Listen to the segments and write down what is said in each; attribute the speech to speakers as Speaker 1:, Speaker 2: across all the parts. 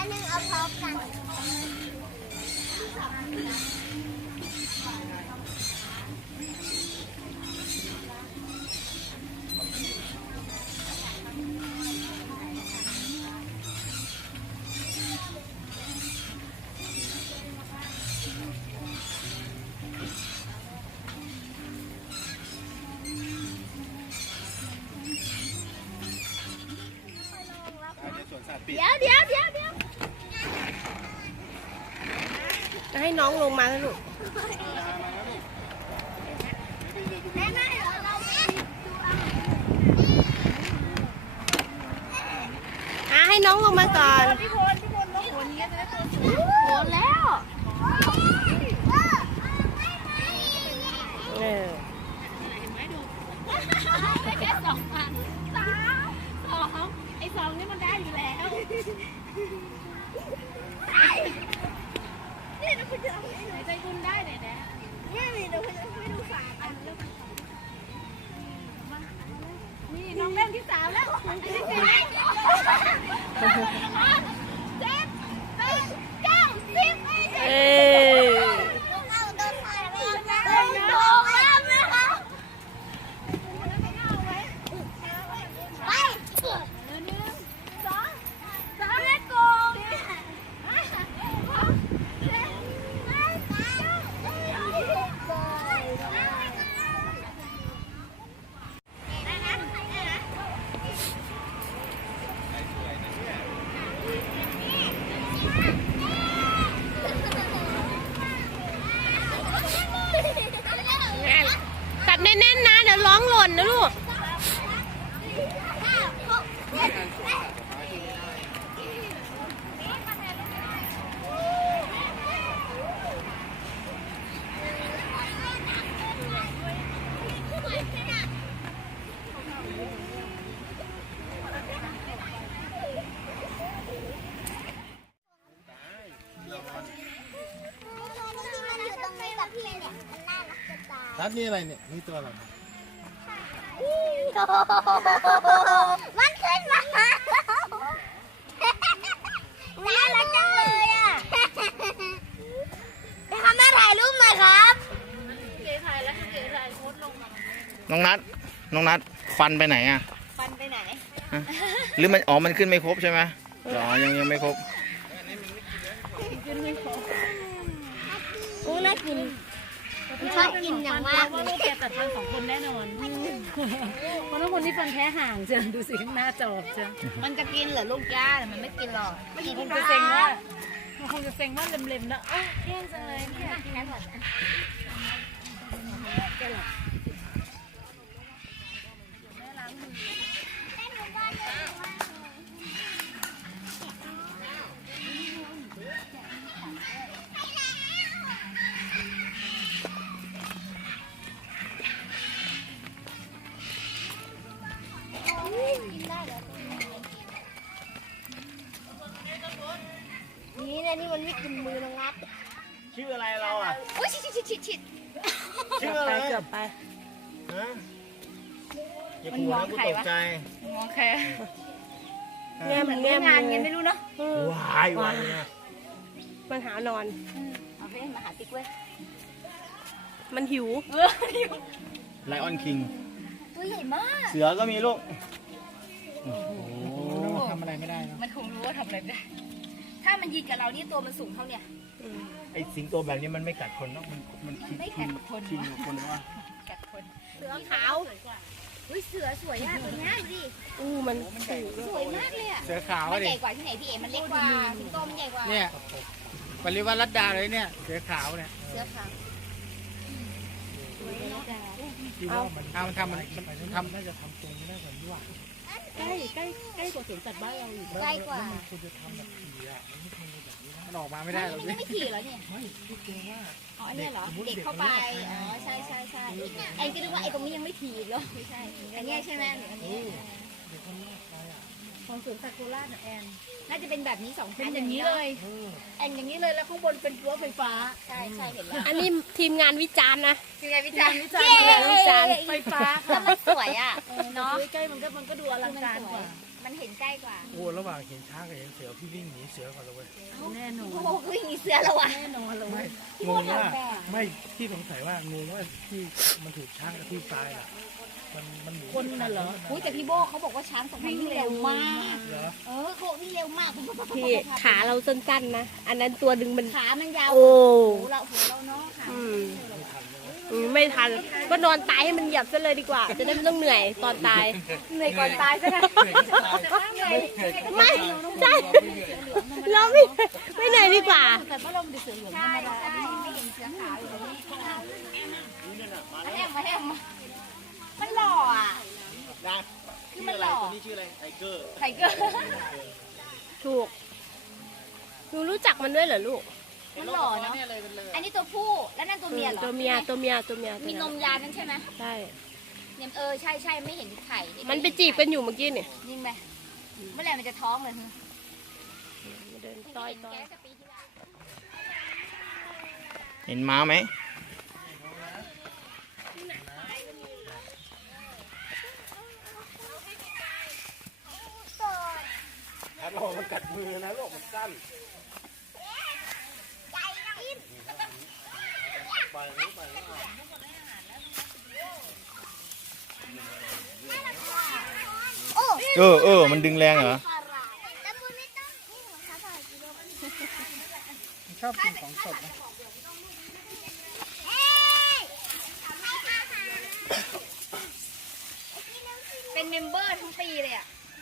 Speaker 1: นึงเอาพร้อมกันเดี๋ยว
Speaker 2: จะให้น้องลงมาแล้วลูก
Speaker 1: แม่เรา
Speaker 2: ให้น้องลงมาก่อน
Speaker 1: พี่พลน้องพลเนี้ยจะได้ตัวสวยโหนแล้วแค่2,000 2ไอ้2นี่มันได้อยู่แล้วนี่เราคุณจะเอาไหนใจบุญได้ไหนนะไม่มีเราคุณจะไม่ดู3 อันนี่น้องเล่นที่3แล้วอันที่4 7 8 9 10
Speaker 2: จับแน่นๆนะเดี๋ยวร้องหล่นนะลูก
Speaker 3: นัดนี่อะไรเนี่ยนี่ตัวอะไร
Speaker 1: มันขึ้นมาน่ารักจังเลยอ่ะไปทำแม่ถ่ายรูปหน่อยครับเก๋ถ่ายแล้วเก๋ถ่ายโพสลงมา
Speaker 3: น้องนัดฟันไปไหนอ่ะ
Speaker 1: ฟันไปไหน
Speaker 3: หรือมันขึ้นไม่ครบใช่ไหมอ๋อยังไม่ครบ
Speaker 1: ขึ้นไม่ครบโอ้น่ากินชอบกินอย่างมาก
Speaker 4: ว่าลูกแกตัดฟัน2 คนแน่นอนเพราะน้องคนที่ฟันแท้ห่างเชียวดูสิข้างหน้าจอบเชียว
Speaker 1: มันจะกินเหรอลูกย่าแต่มันไม่กินหรอก
Speaker 4: มันคงจะเซ็งว่าเล็มๆนะแห้งจังเลยเนี่ย
Speaker 1: กินได้หมดนะแกหรอนี่เนี่ยนี่มันไม่กินมือน้องงับ
Speaker 3: ชื่ออะไรเราอ่ะ
Speaker 1: โอ้ยชิด
Speaker 3: ชื่ออะไร
Speaker 2: เกือบไป
Speaker 3: ฮะอย่าขู่นะกูตกใจ
Speaker 4: มองแค่
Speaker 2: แง่มันแง่
Speaker 4: งานยังไม่รู้เนาะ
Speaker 3: วายเนี่ย
Speaker 2: มันหานอน
Speaker 1: เอาให้มาหาติ๊กเว้ย
Speaker 2: มันหิว
Speaker 3: ไลออนคิง
Speaker 1: ตัวใหญ่มาก
Speaker 3: เสือก็มีลูก
Speaker 4: ทำอะไรไม่ได้มันคงรู้ว่าทำอะไรไม่ได้
Speaker 1: ถ้ามันยืนกับเรานี่ตัวมันสูงเท่าเนี่ย
Speaker 3: ไอ้สิงโตแบบนี้มันไม่กัดคนเนาะมัน
Speaker 1: ไม่กัดคน
Speaker 3: ชินกับคนว่า
Speaker 1: กัดคนเสือขาวอุ้ยเสือสวยอ่ะตัวนี้ดูดิ
Speaker 2: มัน
Speaker 1: สวยมากเลยอ่ะ
Speaker 3: เสือขาว
Speaker 1: มันใหญ่กว่าที่ไหนพี่เอ๋มันเล็กกว่าสิงโตมันใหญ่กว่า
Speaker 3: เนี่ยปริวัติรัตดาเลยเนี่ยเสือขาวเนี่ย
Speaker 1: เสือขาว
Speaker 3: เอามันทำน่าจะทำตรงนี้ได้ก่อนดีกว่า
Speaker 4: ใกล้กว่าสวนสัตว์บ้านเราอีก
Speaker 1: ใกล้กว่า
Speaker 3: มันควรจะทำแบบขี่อ่ะไม่ทำแบบนี้มันออกมาไม่ได้หรอก
Speaker 1: ไม่ขี่เหรอเนี่ย
Speaker 3: ไม่พี่เกว่า
Speaker 1: อ๋อเนี่ยเหรอเด็กเข้าไปอ๋อใช่แอนก็นึกว่าไอ้ตรงนี้ยังไม่ขี่เหรอไม่ใช่อันนี้ใช่ไหมอันนี้
Speaker 4: ของสวนสัตว์โคราชแอน
Speaker 1: น่าจะเป็นแบบนี้2 ชั้น
Speaker 4: อย่างนี้เลยแอนอย่างนี้เลยแล้วข้างบนเป็นรั้วไฟฟ้า
Speaker 1: ใช่เห็นแล้ว
Speaker 2: อันนี้ทีมงานวิจารณ์นะ
Speaker 1: ทีมงานวิจารณ์
Speaker 4: ไฟฟ้า
Speaker 1: แล้วมันสวยอ่ะ
Speaker 4: เนาะใกล้มันก็ดูอลังการกว่า
Speaker 1: มันเห็นใกล้กว่า
Speaker 3: โอ้ระหว่างเห็นช้างกับเห็นเสือพี่วิ่งหนีเสือก่อนเลยเว้ย
Speaker 4: แน่นอน
Speaker 1: โอ้โหวิ่งหนีเสือแล้ววะ
Speaker 4: แน่นอนเลย
Speaker 3: ไม่งงว่าไม่ที่สงสัยว่างงว่าที่มันถูกช้างกระทืบตายอ่ะมันหนี
Speaker 4: คนน่ะเหรอ
Speaker 1: อุ้ยแต่พี่โบเขาบอกว่าช้างตรงนี้วิ่งเร็วมาก
Speaker 3: เหรอ
Speaker 1: เขาวิ่งเร็วมาก
Speaker 2: พี่ขาเราสั้นๆนะ อันนั้นตัวดึงมัน
Speaker 1: ขามันยาว
Speaker 2: โอ้
Speaker 1: หูเราเนาะค่ะ
Speaker 2: ไม่ทัน ก็นอนตายให้มันเหยียบซะเลยดีกว่า จะได้ไม่ต้องเหนื่อยตอนตาย
Speaker 1: เหนื่อยก่อนตายซะนะเหนื่อย
Speaker 2: ไม่ใช่เราไม่เหนื่อยดีกว่า
Speaker 4: แต่ว่าเราเป็นเสือเหลือง
Speaker 1: ใช่ใช่ไม่เห็นเสือขาวอยู่ตรงนี้มาแอมมันหล่ออ่ะคือมันหล่อตัวนี้ชื่ออะไรไทเกอร์
Speaker 2: ถูกหนูรู้จักมันด้วยเหรอลูก
Speaker 1: มันหล่อเนาะอันนี้ตัวผู้แล้วนั่นตัวเมียเหรอ
Speaker 2: ตัวเมียตัวเมียตัวเมีย
Speaker 1: มีนมยานั่นใช่ไหม
Speaker 2: ใช่
Speaker 1: เนี่ยใช่ไม่เห็นไข่
Speaker 2: มันไปจีบกันอยู่เมื่อกี้เนี่ย
Speaker 1: ยิงไปเมื่อไหร่มันจะท้องเลย
Speaker 2: เดินต้อยต้อย
Speaker 5: เห็นม้าไหม
Speaker 3: ถ้าโลมันกัดมือนะโลมันสั้น
Speaker 5: มันดึงแรงเหรอ
Speaker 3: ชอบกินของสดนะ
Speaker 1: เป็นเมมเบอร์ทั้งปีเลยอ่ะ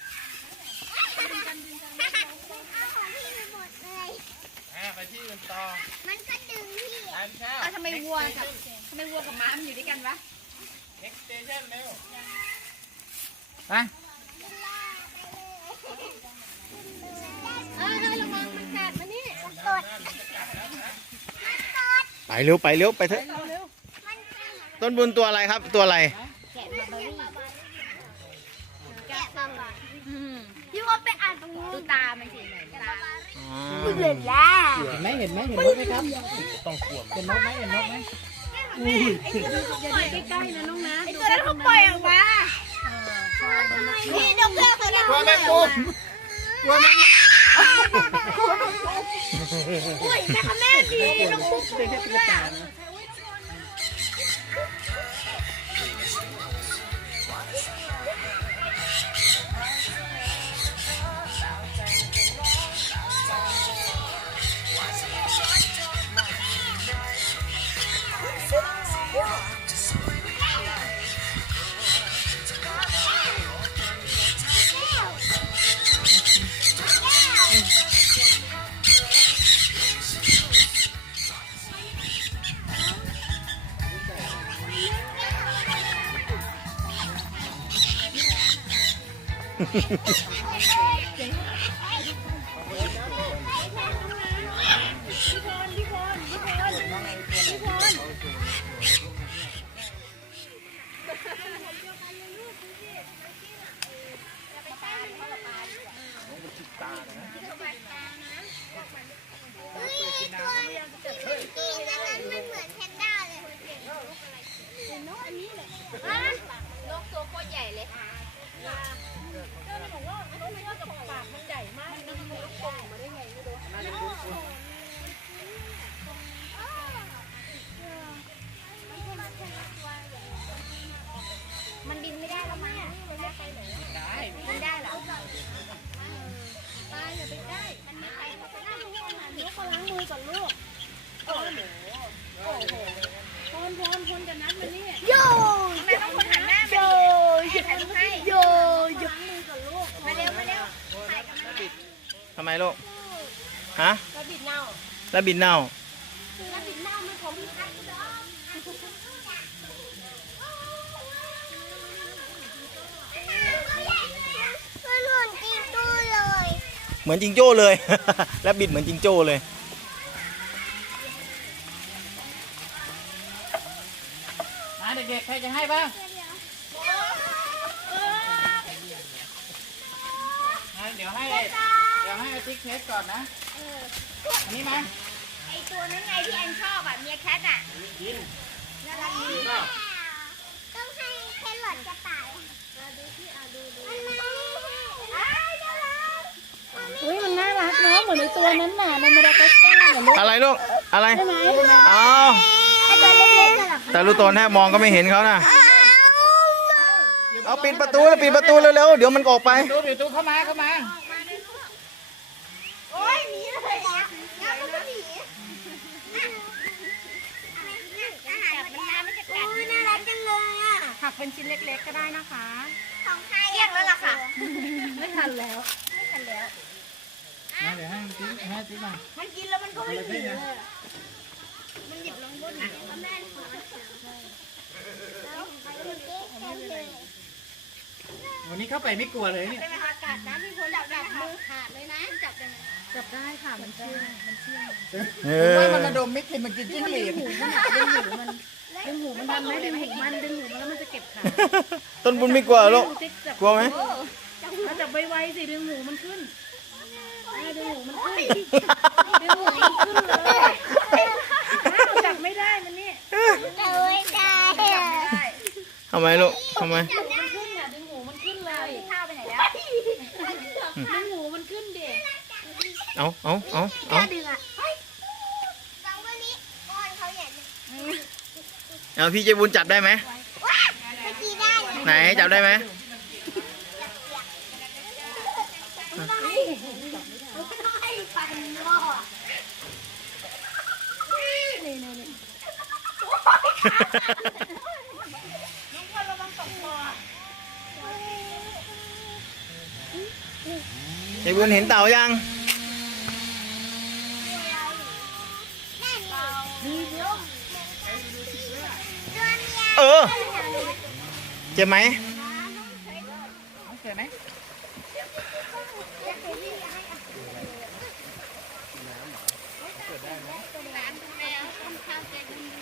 Speaker 3: ไปที่อื่นต่อ
Speaker 1: มันก็ดึงพี่ ทำไมวัวกับม้ามันอยู่ด้วยกันวะ
Speaker 3: next station เร็ว
Speaker 5: ไป
Speaker 1: ระวังมันกัดมานี่
Speaker 5: ไปเร็วไปเร็วไปเถอะต้นบุญตัวอะไรครับตัวอะไร
Speaker 1: แกะบาร์บี้แกะบาร์พี่ว่าไปอ่านตรงนู้นดูตามันสิตาเห็นแล้ว
Speaker 3: เห็นไหมเห็นนกไหมครับต้องขวบเห็นนกไหม
Speaker 1: ไอ้ตัวนั้นเขาปล่อยออกมานี่นกเลือกตัวนั้น
Speaker 3: ตัวแมงมุมตัวแมงมุม
Speaker 1: อุ้ยแม่ดีนกมุกเลยเนี่ย นกตัวโคตรใหญ่เลยมันบินไม่ได้แล้วมั้งมันไม่ไปไหนได้มันได้เหรอไปอย่าไปใกล้มันไม่ไปเขาจะนั่งห้องน้ำเขาล้างมือก่อนลูกโอ้โหคนจะนัดมานี่โย่ทำไมต้องคนหันหน้ามาดิถ่ายรูปให้โย่ล้างมือก่อนลูกมาเร็วถ่ายกันมา
Speaker 5: ทำไมลูกฮะ
Speaker 2: แล้วบิดเน่า
Speaker 5: แล้วบินเน่า
Speaker 1: แล้วบินเน่ามันของพี่ทักดอกมันเหมือนจิงโจ้เลย
Speaker 5: เหมือนจิงโจ้เลย แล้วบิดเหมือนจิงโจ้เลย
Speaker 3: มาเด็กๆใครจะให้บ้างเดี๋ยวให้ติ๊กเทสก่อนนะอันนี้มา
Speaker 1: ไอตัวนั้นไงที่แอนชอบอ่ะเมียแคทอ่ะน่ารักดีต้องให้แครอทกระต่ายดูที่ดู
Speaker 4: เหมือนในตัวนั้นน่ะในมาดากัสการ์เหมือนลูก
Speaker 5: อะไรลูก อะไร
Speaker 4: ใช่ไหม
Speaker 5: อ้าวแต่ลูกตัวแทบมองก็ไม่เห็นเขานะเอาปิดประตูแล้วปิดประตูเร็วๆเดี๋ยวมันออกไป
Speaker 3: ดูปิดประตูเข้ามาเข้ามา
Speaker 1: โอ้ยหนีเลยอ่ะแล้วมันก็หนีอาหารมันน่าไม่จะกัดน่ารักจังเลยอ่ะ
Speaker 2: ผักเป็นชิ้นเล็กๆก็ได้นะคะ
Speaker 1: ของใครเรียกแล้วล่ะค่ะ
Speaker 4: ไม่ทันแล้ว
Speaker 3: มาเดี๋ยวให้ติ๊กให้ติ๊กมา
Speaker 1: มันกินแล้วมันก็ไม่หนีเลยมันหยิบลงบนอ่ะแม่ขอแล้วของใครมันเก๊กกันเลย
Speaker 3: วันนี้เข้าไปไม่กลัวเลยเนี่ย
Speaker 1: เป็นอากาศนะมีคนจับมือขาดเลยนะจับยังไง
Speaker 4: จับได้ค่ะมันเชื่องมันเชื่อง
Speaker 5: เอ
Speaker 3: ว่า
Speaker 5: อ
Speaker 3: มันระดมไม่กินมันกินจิ้งหรีด
Speaker 4: ดึงหูมันทำไหมดึงหูมันแล้วมันจะเก็บขา
Speaker 5: ต้นบุญไม่กลัวเหรอลูก กลัวไหม
Speaker 4: ถ้าจับไวๆสิดึงหูมันขึ้นดึงหูมันขึ้นดึงหูมันขึ้นเลยจับไม่ได้มันนี่
Speaker 1: เลยได้
Speaker 5: ทำไมลูกทำไม
Speaker 4: มันขึ้นอ่ะดึงหูมันขึ้นเลย
Speaker 1: ข้าวไปไหนแล้ว
Speaker 4: ดึงหูมันขึ้นเด็ก
Speaker 5: เอา
Speaker 1: ดึงอ่ะเฮ้ยสองคนนี้ก้อนเขาใหญ่
Speaker 5: เอาพี่เจบุญจับได้ไหม
Speaker 1: ว้าเมื่อกี้ได้
Speaker 5: ไหนจับได้ไหม
Speaker 1: ต้องให้ฟันล่อน้องคนระวังตกคอ
Speaker 5: เจบุญเห็นเต่ายัง เออ เจ็บไหม
Speaker 3: เห็นไหม
Speaker 1: ร้านแมวข้าวเจ๊